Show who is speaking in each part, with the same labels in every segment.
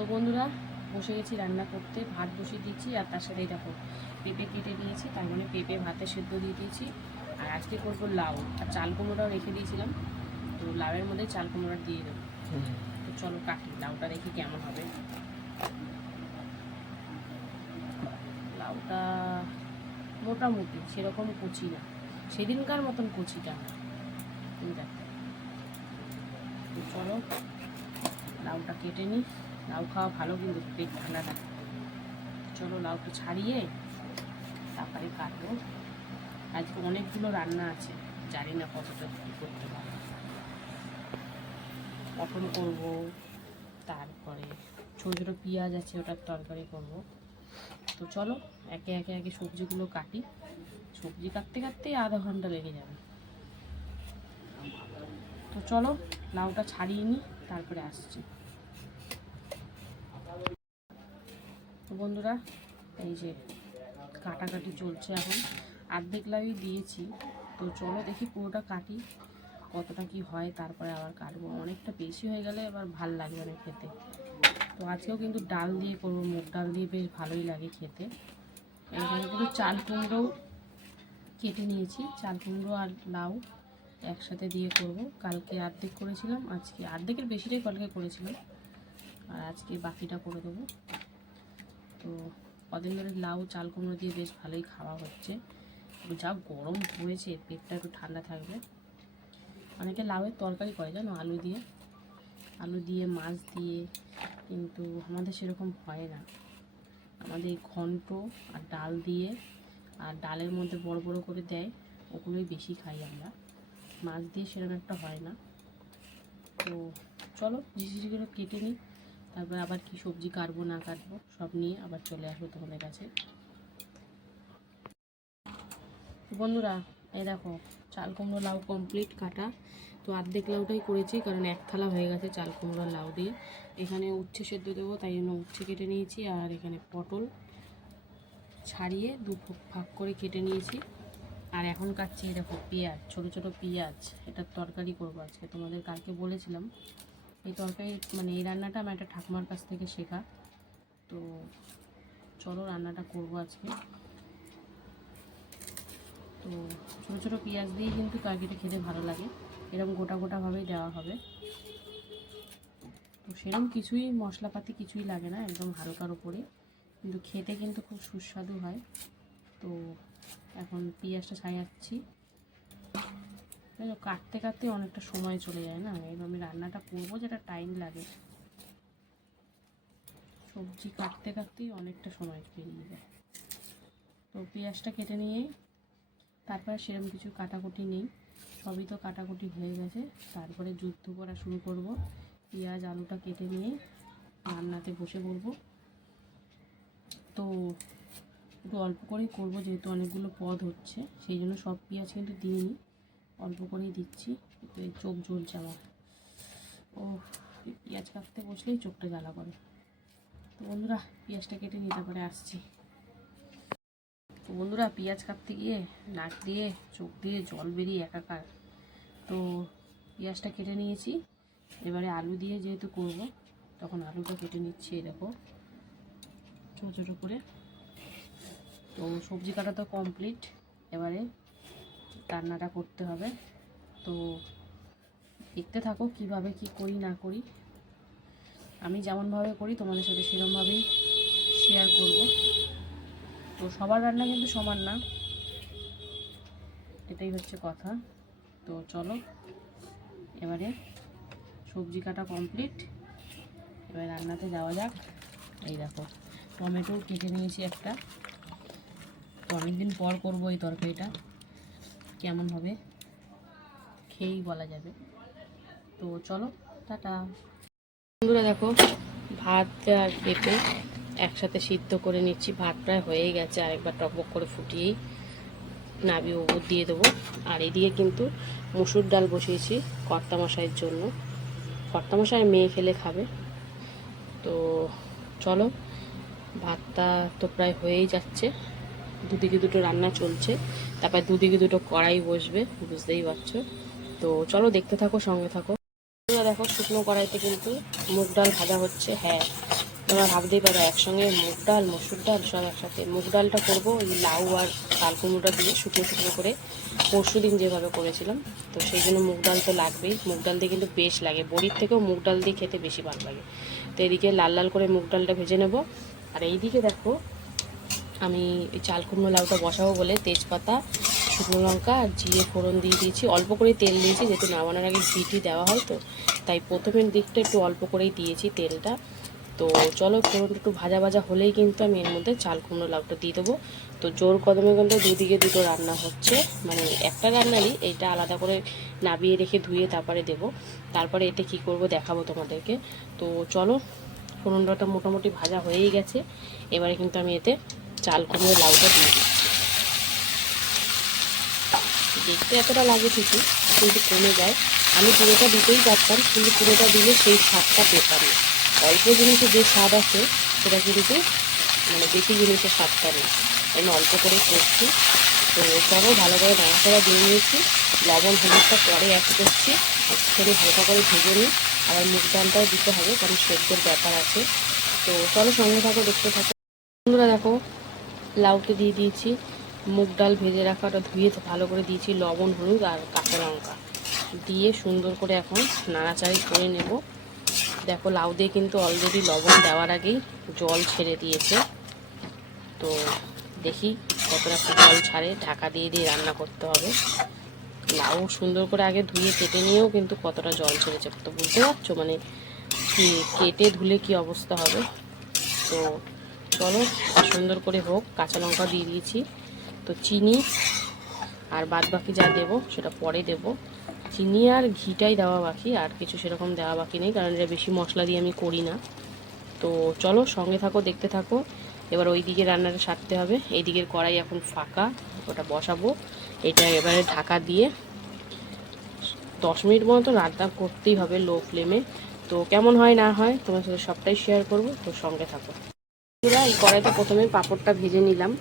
Speaker 1: তো বন্ধুরা বসে গেছি রান্না করতে ভাত বসিয়ে দিয়েছি আর তার সাথে দেখো পেঁপে কেটে নিয়েছি তার মানে পেঁপে ভাতে সেদ্ধ দিয়ে দিয়েছি। আর আজকে করব লাউ আর চাল কুমড়োটাও রেখে দিয়েছিলাম। তো লাউয়ের মধ্যে চাল কুমড়োটা দিয়ে দেবো। তো চলো কাটি লাউটা দেখি কেমন হবে। লাউটা মোটামুটি সেরকম কুচি না সেদিনকার মতন কুচিটা না। চলো লাউটা কেটে নিই। লাউ খাওয়া ভালো কিন্তু পেট ঠান্ডা থাকে। চলো লাউটা ছাড়িয়ে তারপরে কাটবো। আজকে অনেকগুলো রান্না আছে, জানি না কতটা কী করতে পারব। পটল করব, তারপরে ছোটো ছোটো পেঁয়াজ আছে ওটার তরকারি করব। তো চলো একে একে একে সবজিগুলো কাটি। সবজি কাটতে কাটতেই আধা ঘণ্টা লেগে যাবে। তো চলো লাউটা ছাড়িয়ে নিই তারপরে আসছি। তো বন্ধুরা, এই যে কাটাকাটি চলছে এখন। আর্ধেক লাউই দিয়েছি। তো চলো দেখি পুরোটা কাটি, কতটা কি হয়, তারপরে আবার কাটবো। অনেকটা বেশি হয়ে গেলে আবার ভালো লাগবে না খেতে। তো আজকেও কিন্তু ডাল দিয়ে করব, মুগ ডাল দিয়ে বেশ ভালোই লাগে খেতে। এখানে কিন্তু চাল কুমড়োও কেটে নিয়েছি। চাল কুমড়ো আর লাউ একসাথে দিয়ে করব। কালকে অর্ধেক করেছিলাম, আজকে অর্ধেকের বেশিটাই কালকে করেছিলাম। আর আজকে বাকিটা করে দেবো। তো কদিন ধরে লাউ, চাল, কুমড়ো দিয়ে বেশ ভালোই খাওয়া হচ্ছে। যা গরম পড়েছে পেটটা একটু ঠান্ডা থাকবে। অনেকে লাউয়ের তরকারি করে, জানো, আলু দিয়ে। আলু দিয়ে, মাছ দিয়ে, কিন্তু আমাদের সেরকম হয় না। আমাদের ঘন্ট আর ডাল দিয়ে, আর ডালের মধ্যে বড় বড় করে দেয়, ওগুলোই বেশি খাই আমরা। মাছ দিয়ে সেরকম একটা হয় না। তো চলো ঝিঝিরিগুলো কেটে নিই। তারপর আবার কি সবজি কাটবো না কাটবো, সব নিয়ে আবার চলে আসব তোমাদের কাছে। বন্ধুরা, এই দেখো, চাল কুমড়ো লাউ কমপ্লিট কাটা। তো অর্ধেক লাউটাই করেছি, কারণ এক থালা হয়ে গেছে চাল কুমড়ো লাউ দিয়ে। এখানে উচ্ছে সেদ্ধ দেবো, তাই জন্য উচ্ছে কেটে নিয়েছি, আর এখানে পটল ছাড়িয়ে দু ভাগ করে কেটে নিয়েছি। আর এখন কাটছি দেখো, পেঁয়াজ, ছোট ছোট পেঁয়াজ এটার তরকারি করব আজকে, তোমাদের কালকে বলেছিলাম। এই তরকারি মানে এই রান্নাটা আমার একটা ঠাকুমার কাছ থেকে শেখা। তো চলো রান্নাটা করব আজকে। তো ছোটো ছোটো পেঁয়াজ দিয়ে কিন্তু তরকারিটা খেতে ভালো লাগে। এরকম গোটা গোটাভাবেই দেওয়া হবে। তো সেরকম কিছুই, মশলাপাতি কিছুই লাগে না, একদম হালকার ওপরে কিন্তু খেতে কিন্তু খুব সুস্বাদু হয়। তো এখন পেঁয়াজটা ছাড়াচ্ছি দেখো, কাটতে কাটতে অনেকটা সময় চলে যায় না? এবার আমি রান্নাটা করব যেটা টাইম লাগে। সবজি কাটতে কাটতেই অনেকটা সময় পেরিয়ে যায়। তো পেঁয়াজটা কেটে নিয়ে তারপরে সেরকম কিছু কাটাকুটি নেই। সবই তো কাটাকুটি হয়ে গেছে। তারপরে যুদ্ধ করা শুরু করব। পেঁয়াজ আলুটা কেটে নিয়ে রান্নাতে বসে পড়ব। তো একটু অল্প করেই করব যেহেতু অনেকগুলো পদ হচ্ছে সেই জন্য সব পেঁয়াজ কিন্তু দিইনি। অল্প করেই দিচ্ছি একটু চোখ জ্বলছে আমার ও পেঁয়াজ কাটতে বসলেই চোখটা জ্বালা করে। তো বন্ধুরা, পেঁয়াজটা কেটে নিতে পারে আসছি। তো বন্ধুরা, পেঁয়াজ কাটতে গিয়ে নাক দিয়ে, চোখ দিয়ে জল বেরিয়ে একাকার। তো পেঁয়াজটা কেটে নিয়েছি। এবারে আলু দিয়ে যেহেতু করব, তখন আলুটা কেটে নিচ্ছি দেখো। ছোটো ছোটো করে। তো সবজি কাটা তো কমপ্লিট এবারে রান্নাটা করতে হবে। তো দেখতে থাকো কীভাবে কি করি, না করি। আমি যেমনভাবে করি, তোমাদের সাথে সেরকমভাবেই শেয়ার করব। তো সবার রান্না কিন্তু সমান না। এটাই হচ্ছে কথা। তো চলো, এবারে সবজি কাটা কমপ্লিট এবার রান্নাতে যাওয়া যাক। এই দেখো, টমেটো কেটে নিয়েছি একটা। তো অনেকদিন পর করব এই তরকারিটা। কেমন হবে? খেয়েই বলা যাবে। তো চলো, টাটা। বন্ধুরা দেখো, ভাত আর পেঁপে একসাথে সিদ্ধ করে নিচ্ছি। ভাত প্রায় হয়েই গেছে, আরেকবার টপক করে ফুটিয়েই নাবি ওপর দিয়ে দেবো। আর এদিকে কিন্তু মুসুর ডাল বসিয়েছি কর্তা মশাইয়ের জন্য। কর্তা মশাই মেয়ে খেলে খাবে। তো চলো, ভাতটা তো প্রায় হয়েই যাচ্ছে। দুদিকে দুটো রান্না চলছে। তারপর দুদিকে দুটো কড়াই বসবে, বুঝতেই পারছ। তো চলো দেখতে থাকো, সঙ্গে থাকো। দেখো, শুকনো কড়াইতে কিন্তু মুগ ডাল ভাজা হচ্ছে হ্যাঁ। তোমরা ভাবতেই পারো, একসঙ্গে মুগ ডাল, মসুর ডাল সব একসাথে। মুগ ডালটা করব ওই লাউ আর চাল কুমড়োটা দিয়ে শুকনো শুকনো করে পরশু দিন যেভাবে করেছিলাম। তো সেই জন্য মুগ ডাল তো লাগবেই। মুগ ডাল দিয়ে কিন্তু বেশ লাগে। বড়ির থেকেও মুগ ডাল দিয়ে খেতে বেশি ভালো লাগে। তো এদিকে লাল লাল করে মুগ ডালটা ভেজে নেব। আর এইদিকে দেখো আমি চাল কুমড়ো লাউটা বসাবো বলে তেজপাতা, শুকনো লঙ্কা আর জিরে ফোড়ন দিয়ে দিয়েছি। অল্প করে তেল দিয়েছি, যেহেতু নামানোর আগে ঘিটি দেওয়া হয় তো, তাই প্রথমের দিকটা একটু অল্প করেই দিয়েছি তেলটা। তো চলো ফোড়নটা একটু ভাজা ভাজা হলেই কিন্তু আমি এর মধ্যে চাল কুমড়ো লাউটা দিয়ে দেবো। তো জোর কদমে কিন্তু দুদিকে দুটো রান্না হচ্ছে মানে একটা রান্নারই এইটা আলাদা করে নাবিয়ে রেখে ধুয়ে তারপরে দেবো। তারপরে এতে কি করব দেখাবো তোমাদেরকে। তো চলো ফোড়নটা মোটামুটি ভাজা হয়েই গেছে, এবারে কিন্তু আমি এতে চাল কুমড়ো লাউটা দিয়ে দিচ্ছি দেখতে এতটা লাগে ঠিকই, কিন্তু কমে যায়। আমি পুরোটা দিতেই পারতাম, কিন্তু পুরোটা দিলে সেই স্বাদটা পেতাম না। অল্প জিনিসে যে স্বাদ আছে, সেটা কিন্তু মানে বেশি জিনিসের স্বাদটা নেই। আমি অল্প করে করছি। তো চলো, ভালো করে নাড়াচাড়া দিয়ে নিয়েছি। লবণ, হলুদটা পরে অ্যাড করছি। একটুখানি হালকা করে ভেজে নিই। আবার মুগ ডালটাও দিতে হবে, কারণ সেদ্ধের ব্যাপার আছে। তো চলো, সঙ্গে থাকো, দেখতে থাকো। বন্ধুরা, দেখো লাউকে দিয়ে দিয়েছি। মুগ ডাল ভেজে রাখাটা ধুয়ে ভালো করে দিয়েছি লবণ, হলুদ আর কাঁচা লঙ্কা। দিয়ে সুন্দর করে এখন নাড়াচাড়ি করে নেব। দেখো, লাউ দিয়ে কিন্তু অলরেডি লবণ দেওয়ার আগেই জল ছেড়ে দিয়েছে। তো দেখি কতটা জল ছাড়ে, ঢাকা দিয়ে দিয়ে রান্না করতে হবে। লাউ সুন্দর করে আগে ধুয়ে কেটে নিয়েও কিন্তু কতটা জল ছেড়েছে তো বুঝতে পারছ? মানে কেটে ধুলে কি অবস্থা হবে? তো চলো, সুন্দর করে হোক, কাঁচা লঙ্কা দিয়ে দিয়েছি। তো চিনি আর বাদ বাকি যা দেবো, সেটা পরে দেব। চিনি আর ঘিটাই দেওয়া বাকি, আর কিছু সেরকম দেওয়া বাকি নেই, কারণ এটা বেশি মশলা দিয়ে আমি করি না। তো চলো, সঙ্গে থাকো, দেখতে থাকো। এবার ওই দিকে রান্নাটা সারতে হবে। এই দিকের কড়াই এখন ফাঁকা, ওটা বসাবো। এটা এবারে ঢাকা দিয়ে দশ মিনিট মতো রান্না করতেই হবে, লো ফ্লেমে। তো কেমন হয়, না হয়, তোমার সাথে সবটাই শেয়ার করব। তো সঙ্গে থাকো। বন্ধুরা এই কড়াইতে প্রথমে পাঁপড়টা ভেজে নিলাম।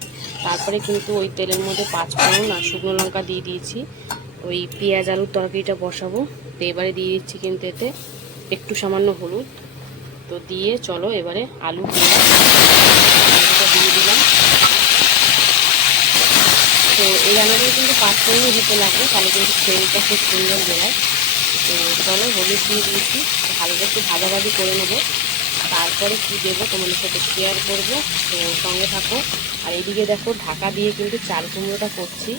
Speaker 1: তারপরে কিন্তু ওই তেলের মধ্যে পাঁচ ফোড়ন আর শুকনো লঙ্কা দিয়ে দিয়েছি। ওই পেঁয়াজ আলুর তরকারিটা বসাবো। তো এবারে দিয়ে দিচ্ছি কিন্তু এতে একটু সামান্য হলুদ। তো দিয়ে চলো এবারে আলু দিয়ে দিলাম। তো এই রান্নাটা কিন্তু পাঁচ ফোড়নই দিতে লাগবে, তাহলে কিন্তু ফ্লেমটা খুব সুন্দর বেরোয় তো চলো হলুদ দিয়ে দিয়েছি। হালকা একটু ভাজাভাজি করে নেব। তারপরে কি দেবো তোমাদের সাথে শেয়ার করব। তো সঙ্গে থাকো। আর এদিকে দেখো, ঢাকা দিয়ে কিন্তু চাল কুমড়োটা করছি।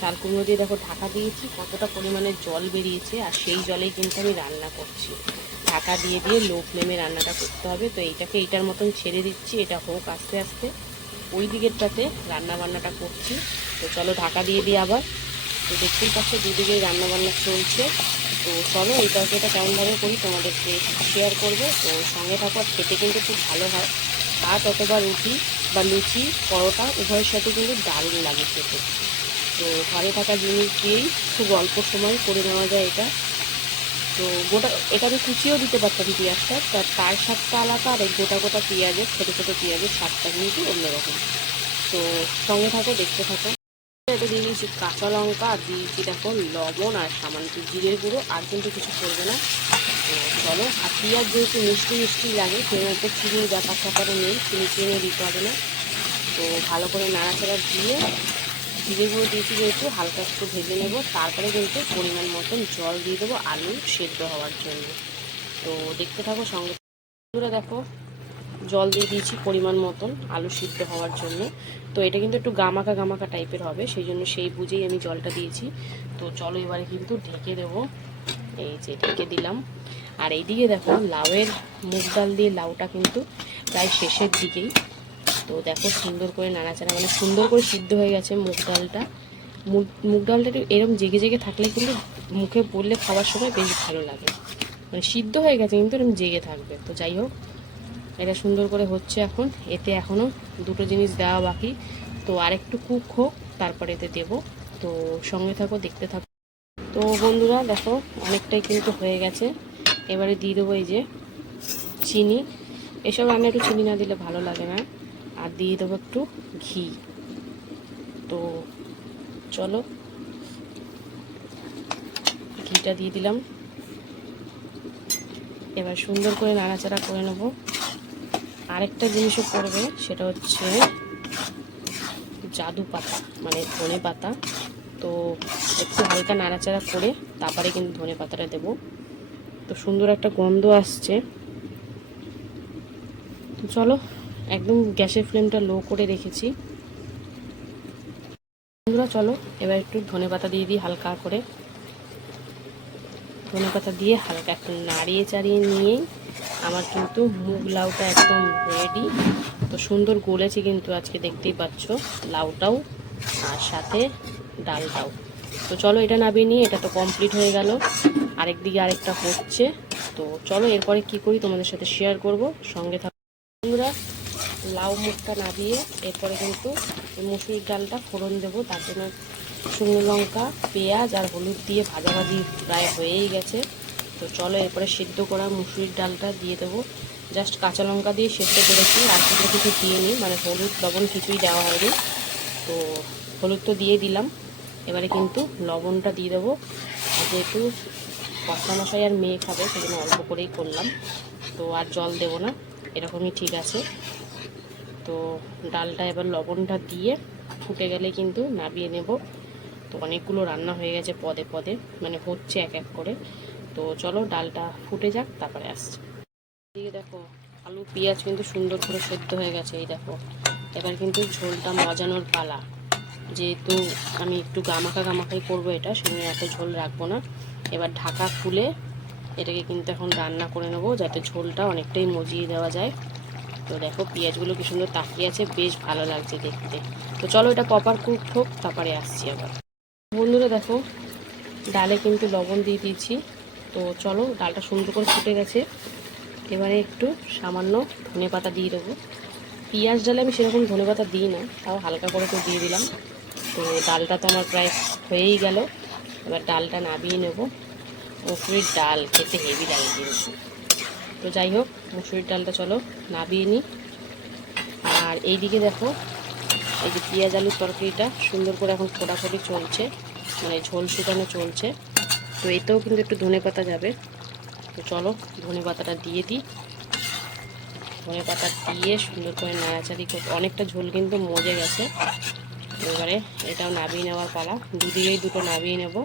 Speaker 1: চাল কুমড়ো দিয়ে দেখো, ঢাকা দিয়েছি, কতটা পরিমাণে জল বেরিয়েছে। আর সেই জলেই কিন্তু আমি রান্না করছি। ঢাকা দিয়ে দিয়ে লো ফ্লেমে রান্নাটা করতে হবে। তো এইটাকে এইটার মতন ছেড়ে দিচ্ছি। এটা হোক আস্তে আস্তে। ওই দিকেরটাতে রান্না বান্নাটা করছি। তো চলো ঢাকা দিয়ে দিই আবার। তো দেখতেই পাচ্ছ, দুদিকে রান্না বান্না চলছে। তো চলো, এই তরকারিটা কেমনভাবে করি তোমাদেরকে শেয়ার করব। তো সঙ্গে থাকো, আর খেতে কিন্তু খুব ভালো হয়। ভাত অথবা রুটি বা লুচি, পরোটা, উভয়ের সাথে কিন্তু দারুণ লাগে খেতে। তো ঘরে থাকা জিনিস দিয়েই খুব অল্প সময় করে নেওয়া যায় এটা। তো গোটা, এটা আমি কুচিয়েও দিতে পারতাম পেঁয়াজটা তার তার স্বাদটা আলাদা, আর এই গোটা গোটা পেঁয়াজের, ছোটো ছোটো পেঁয়াজের স্বাদটা কিন্তু অন্যরকম। তো সঙ্গে থাকো, দেখতে থাকো। এটা দিয়ে দিয়েছি কাঁচা লঙ্কা আর দিয়েছি দেখো লবণ আর সামান্য জিরের গুঁড়ো, আর কিন্তু কিছু করবে না। চলো, আর পেঁয়াজ যেহেতু মিষ্টি মিষ্টি লাগে মধ্যে চিনির ব্যাপার স্যাপারও নেই, চিনি চিনি দিতে হবে না। তো ভালো করে নাড়াচাড়া দিয়ে জিরে গুঁড়ো দিয়েছি যেহেতু, হালকা একটু ভেজে নেব। তারপরে কিন্তু পরিমাণ মতন জল দিয়ে দেবো আলু সেদ্ধ হওয়ার জন্য। তো দেখতে থাকো সঙ্গে। দেখো জল দিয়ে দিয়েছি পরিমাণ মতন, আলু সিদ্ধ হওয়ার জন্য। তো এটা কিন্তু একটু গামাকা গামাকা টাইপের হবে সেই জন্য সেই বুঝেই আমি জলটা দিয়েছি। তো চলো এবারে কিন্তু ঢেকে দেব। এই যে ঢেকে দিলাম। আর এইদিকে দেখো, লাউয়ের মুগ ডাল দিয়ে লাউটা কিন্তু প্রায় শেষের দিকেই। তো দেখো সুন্দর করে নাড়াচাড়া মানে সুন্দর করে সিদ্ধ হয়ে গেছে মুগ ডালটা। মুগ ডালটা একটু এরকম জেগে জেগে থাকলে কিন্তু মুখে পড়লে খাওয়ার সময় বেশ ভালো লাগে। মানে সিদ্ধ হয়ে গেছে, কিন্তু এরকম জেগে থাকবে। তো যাই হোক এটা সুন্দর করে হচ্ছে এখন। এতে এখনও দুটো জিনিস দেওয়া বাকি। তো আরেকটু কুক হোক, তারপরে এতে দেবো। তো সঙ্গে থাকো, দেখতে থাকো। তো বন্ধুরা, দেখো, অনেকটাই কিন্তু হয়ে গেছে। এবারে দিয়ে দেবো এই যে চিনি। এসব রান্না একটু চিনি না দিলে ভালো লাগে না। আর দিয়ে দেবো একটু ঘি। তো চলো, ঘিটা দিয়ে দিলাম। এবার সুন্দর করে নাড়াচাড়া করে নেব। আরেকটা জিনিসও করবে, সেটা হচ্ছে জাদু পাতা মানে ধনে পাতা। তো একটু হালকা নাড়াচাড়া করে তারপরে কিন্তু ধনে পাতাটা দেবো। তো সুন্দর একটা গন্ধ আসছে। তো চলো, একদম গ্যাসের ফ্লেমটা লো করে রেখেছি। বন্ধুরা, চলো, এবার একটু ধনে পাতা দিয়ে দিই হালকা করে। ধনে পাতা দিয়ে হালকা একটু নাড়িয়ে চাড়িয়ে নিয়েই আমার কিন্তু মুগ লাউটা একদম রেডি তো সুন্দর গলেছে কিন্তু আজকে দেখতেই পাচ্ছ, লাউটাও আর সাথে ডালটাও। তো চলো এটা নামিয়ে নিয়ে, এটা তো কমপ্লিট হয়ে গেল। আরেক দিকে আরেকটা হচ্ছে। তো চলো এরপরে কি করি তোমাদের সাথে শেয়ার করব, সঙ্গে থাকো। লাউ মুখটা নামিয়ে, এরপরে কিন্তু মুসুরির ডালটা ফোড়ন দেবো। তার জন্য শুকনো লঙ্কা, পেঁয়াজ আর হলুদ দিয়ে ভাজাভাজি প্রায় হয়েই গেছে। তো চলো এরপরে সিদ্ধ করা মুসুরির ডালটা দিয়ে দেবো। জাস্ট কাঁচা লঙ্কা দিয়ে সেদ্ধ করেছি, আর কিছু কিছু দিয়ে নিই মানে হলুদ, লবণ কিছুই দেওয়া হয়নি। তো হলুদ তো দিয়ে দিলাম। এবারে কিন্তু লবণটা দিয়ে দেবো। যেহেতু কষা মশাই আর মেয়ে খাবে, সেজন্য অল্প করেই করলাম। তো আর জল দেবো না, এরকমই ঠিক আছে। তো ডালটা এবার লবণটা দিয়ে ফুটে গেলে কিন্তু নামিয়ে নেব। তো অনেকগুলো রান্না হয়ে গেছে পদে পদে মানে হচ্ছে এক এক করে। তো চলো ডালটা ফুটে যাক, তারপরে আসছে। এদিকে দেখো, আলু, পেঁয়াজ কিন্তু সুন্দর করে সেদ্ধ হয়ে গেছে, এই দেখো। এবার কিন্তু ঝোলটা মজানোর পালা। যেহেতু আমি একটু গামাখা গামাখাই করব এটা, সেজন্য এত ঝোল রাখব না। এবার ঢাকা খুলে এটাকে কিন্তু এখন রান্না করে নেব, যাতে ঝোলটা অনেকটাই মজিয়ে দেওয়া যায়। তো দেখো, পেঁয়াজগুলো কি সুন্দর তাকিয়ে আছে, বেশ ভালো লাগছে দেখতে। তো চলো এটা প্রপার কুক হোক, তারপরে আসছি আবার। বন্ধুরা দেখো, ডালে কিন্তু লবণ দিয়ে দিয়েছি। তো চলো, ডালটা সুন্দর করে ফুটে গেছে। এবারে একটু সামান্য ধনে পাতা দিয়ে দেবো। পেঁয়াজ ডালে আমি সেরকম ধনে পাতা দিই না, তাও হালকা করে তো দিয়ে দিলাম। তো ডালটা তো আমার প্রায় হয়েই গেল। এবার ডালটা নামিয়ে নেব। মুসুরির ডাল খেতে হেভি লাগে কিন্তু। তো যাই হোক, মুসুরির ডালটা চলো নামিয়ে নিই। আর এইদিকে দেখো, এই যে পেঁয়াজ আলুর তরকারিটা সুন্দর করে এখন ফোটাফুটি চলছে। মানে ঝোল শুকানো চলছে। তো এতেও কিন্তু একটু ধনে পাতা যাবে। তো চলো, ধনে পাতাটা দিয়ে দিই। ধনে পাতা দিয়ে সুন্দর করে নাড়াচাড়ি করতে অনেকটা ঝোল কিন্তু মজে গেছে। এবারে এটাও নামিয়ে নেওয়ার পালা। দুদিকেই দুটো নামিয়ে নেব।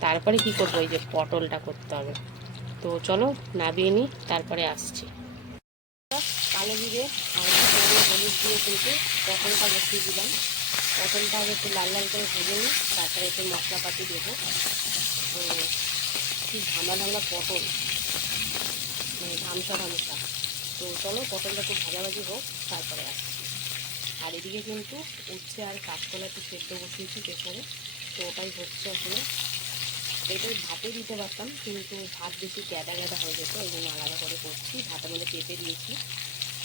Speaker 1: তারপরে কি করব? এই যে পটলটা করতে হবে। তো চলো, নামিয়ে নিই, তারপরে আসছি। কালো জিরে হলুদ দিয়ে কিন্তু পটলটা বসিয়ে দিলাম। পটলটা আগে একটু লাল লাল করে ভেজে নিই, তারপরে একটু মশলাপাতি দেবো। কি ঝামা ঝামলা পটল মানে ধামসা ধামসা। তো চলো পটলটা খুব ভাজাভাজি হোক, তারপরে আসছি। আর এদিকে কিন্তু উচ্ছে আর কাঁচকলা একটু সেদ্ধ বসিয়েছি পেছনে, তো ওটাই হচ্ছে আসলে। এটাই ভাতে দিতে পারতাম, কিন্তু ভাত বেশি গ্যাদা গ্যাদা হয়ে যেত, এই জন্য আলাদা করে করছি, ভাতের মধ্যে পেঁপে দিয়েছি।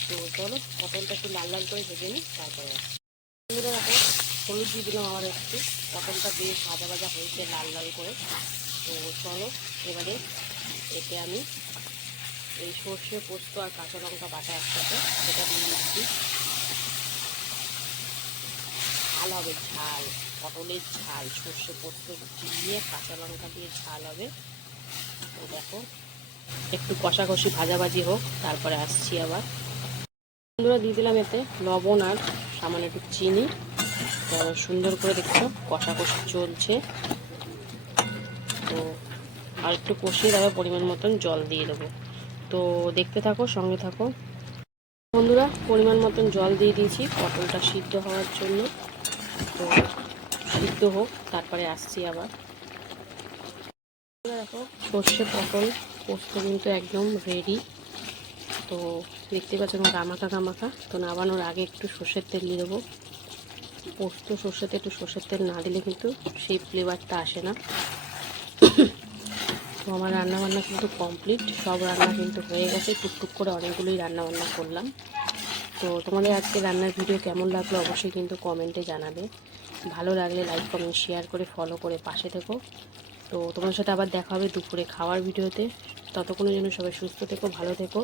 Speaker 1: তো চলো পটলটা একটু লাল লাল করে ভেজে নিই, তারপরে দেখো হলুদ দিয়ে দিলাম আমার একটু। পটলটা বেশ ভাজা ভাজা হয়েছে, লাল লাল করে। তো চলো, এবারে এতে আমি এই সর্ষে পোস্ত আর কাঁচা লঙ্কা বাটা একসাথে সেটা দিয়ে দিচ্ছি। ঝাল হবে ঝাল, পটলের ঝাল, সর্ষে পোস্ত দিয়ে কাঁচা লঙ্কা দিয়ে ঝাল হবে। তো দেখো, একটু কষাকষি ভাজাভাজি হোক, তারপরে আসছি আবার। বন্ধুরা, দিয়ে দিলাম এতে লবণ আর সামান্য একটু চিনি। তো সুন্দর করে দেখছ, কষাকষি চলছে। তো আর একটু কষিয়ে দেওয়ার পরিমাণ মতন জল দিয়ে দেবো। তো দেখতে থাকো, সঙ্গে থাকো। বন্ধুরা, পরিমাণ মতন জল দিয়ে দিয়েছি, পটলটা সিদ্ধ হওয়ার জন্য। তো সিদ্ধ হোক, তারপরে আসছি আবার। দেখো, সর্ষে পটল পোস্ত কিন্তু একদম রেডি তো দেখতে পাচ্ছেন গামাখা গামাখা। তো নামানোর আগে একটু সর্ষের তেল দিয়ে দেবো। পোস্ত সর্ষেতে একটু সর্ষের তেল না দিলে কিন্তু সেই ফ্লেভারটা আসে না। তো আমার রান্নাবান্না কিন্তু কমপ্লিট সব রান্না কিন্তু হয়ে গেছে। টুকটুক করে অনেকগুলোই রান্নাবান্না করলাম। তো তোমাদের আজকে রান্নার ভিডিও কেমন লাগল অবশ্যই কিন্তু কমেন্টে জানাবে। ভালো লাগলে লাইক কমেন্ট শেয়ার করে ফলো করে পাশে থেকো। তো তোমার সাথে আবার দেখা হবে দুপুরে খাওয়ার ভিডিওতে ততক্ষণের জন্য সবাই সুস্থ থেকো, ভালো থেকো,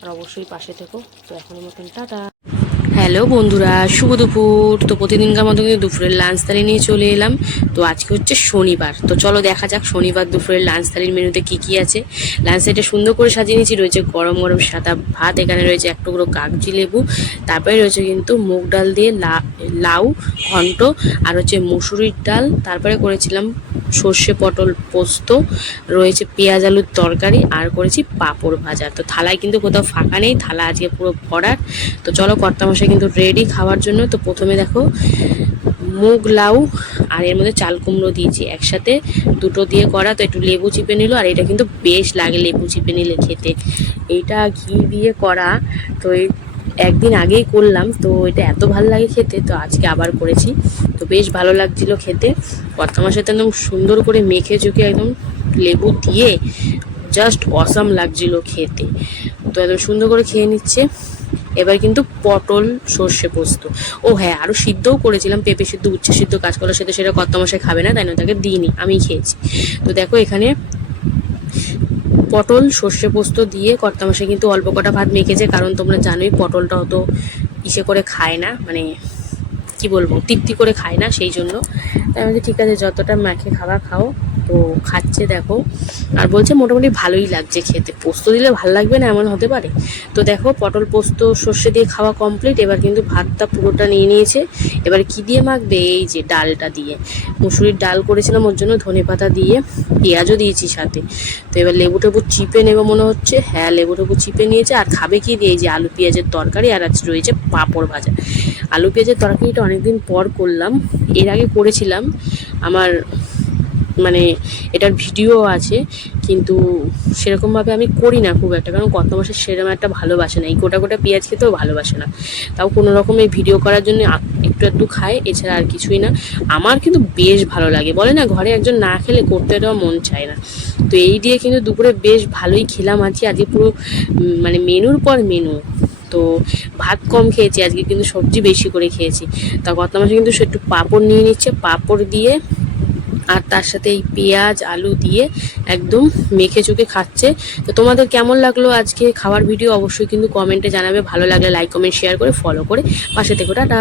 Speaker 1: আর অবশ্যই পাশে থেকো। তো এখনের মতন, টাটা! হ্যালো বন্ধুরা, শুভ দুপুর। তো প্রতিদিনকার মতো কিন্তু দুপুরের লাঞ্চ থালি নিয়ে চলে এলাম। তো আজকে হচ্ছে শনিবার। তো চলো দেখা যাক শনিবার দুপুরের লাঞ্চ থালির মেনুতে কি কি আছে। লাঞ্চ থালিটা সুন্দর করে সাজিয়ে নিয়েছি। রয়েছে গরম গরম সাদা ভাত, এখানে রয়েছে এক টুকরো কাগজি লেবু। তারপরে রয়েছে কিন্তু মুগ ডাল দিয়ে লাউ, ঘন্ট, আর হচ্ছে মুসুরির ডাল। তারপরে করেছিলাম সর্ষে পটল পোস্ত, রয়েছে পেঁয়াজ আলুর তরকারি, আর করেছি পাঁপড় ভাজা। তো থালায় কিন্তু কোথাও ফাঁকা নেই, থালা আজকে পুরো ভরার তো চলো কর্তামশাই কিন্তু রেডি খাওয়ার জন্য। তো প্রথমে দেখো মুগ লাউ আর এর মধ্যে চাল কুমড়ো দিয়েছি একসাথে। দুটো দিয়ে করা, তো একটু লেবু চিপে নিল। আর এটা কিন্তু বেশ লাগে লেবু চিপে নিলে খেতে। এইটা ঘি দিয়ে করা, তো এই একদিন আগেই করলাম। তো এটা এত ভালো লাগে খেতে, তো আজকে আবার করেছি। তো বেশ ভালো লাগছিল খেতে। কর্তামশাই সাথে একদম সুন্দর করে মেখে চুকে একদম লেবু দিয়ে জাস্ট অসাম লাগছিল খেতে। তো একদম সুন্দর করে খেয়ে নিচ্ছে। এবার কিন্তু পটল, সর্ষে পোস্ত। ও হ্যাঁ আরও সিদ্ধও করেছিলাম, পেঁপে সিদ্ধ, উচ্ছে সিদ্ধ, কাঁচকলার সাথে সেটা কত মশাই খাবে না, তাই না, তাকে দিইনি আমি খেয়েছি। তো দেখো এখানে পটল, সর্ষে পোস্ত দিয়ে কর্তামশাই কিন্তু অল্প কটা ভাত মেখেছে, কারণ তোমরা জানোই পটলটা অত ইসে করে খায় না মানে কি বলব, তৃপ্তি করে খায় না, সেই জন্য। তাই আমি ঠিক আছে, যতটা মাখে খাবার খাও। তো খাচ্ছে দেখো। আর বলছে মোটামুটি ভালোই লাগছে খেতে। পোস্ত দিলে ভালো লাগবে না এমন হতে পারে? তো দেখো পটল পোস্ত, সর্ষে দিয়ে খাওয়া কমপ্লিট এবার কিন্তু ভাতটা পুরোটা নিয়ে নিয়েছে। এবার কি দিয়ে মাখবে? এই যে ডালটা দিয়ে। মুসুরির ডাল করেছিলাম ওর জন্য ধনে পাতা দিয়ে। পেঁয়াজও দিয়েছি সাথে। তো এবার লেবু টেবু চিপে নেব মনে হচ্ছে। হ্যাঁ লেবু টেবু চিপে নিয়েছে। আর খাবে কি দিয়ে? এই যে আলু পেঁয়াজের তরকারি আর আজ রয়েছে পাঁপড় ভাজা। আলু পেঁয়াজের তরকারিটা অনেকদিন পর করলাম। এর আগে করেছিলাম। আমার মানে এটার ভিডিও আছে, কিন্তু সেরকমভাবে আমি করি না খুব একটা, কারণ কত মাসে সেরকম একটা ভালোবাসে না। এই গোটা গোটা পেঁয়াজ খেতেও ভালোবাসে না। তাও কোনো রকম এই ভিডিও করার জন্য একটু একটু খায়, এছাড়া আর কিছুই না। আমার কিন্তু বেশ ভালো লাগে। বলে না, ঘরে একজন না খেলে করতে দেওয়া মন চায় না। তো এই দিয়ে কিন্তু দুপুরে বেশ ভালোই খেলাম আছি। আজকে পুরো মানে মেনুর পর মেনু। তো ভাত কম খেয়েছি, আজকে কিন্তু সবজি বেশি করে খেয়েছি। তা গত মাসে কিন্তু সে একটু পাঁপড় নিয়ে নিচ্ছে, পাঁপড় দিয়ে আর তার সাথে এই পেঁয়াজ, আলু দিয়ে একদম মেখে চুকে খাচ্ছে। তো তোমাদের কেমন লাগল আজকে খাওয়ার ভিডিও অবশ্যই কিন্তু কমেন্টে জানাবে। ভালো লাগলে লাইক কমেন্ট শেয়ার করে ফলো করে পাশে থেকে। টাটা।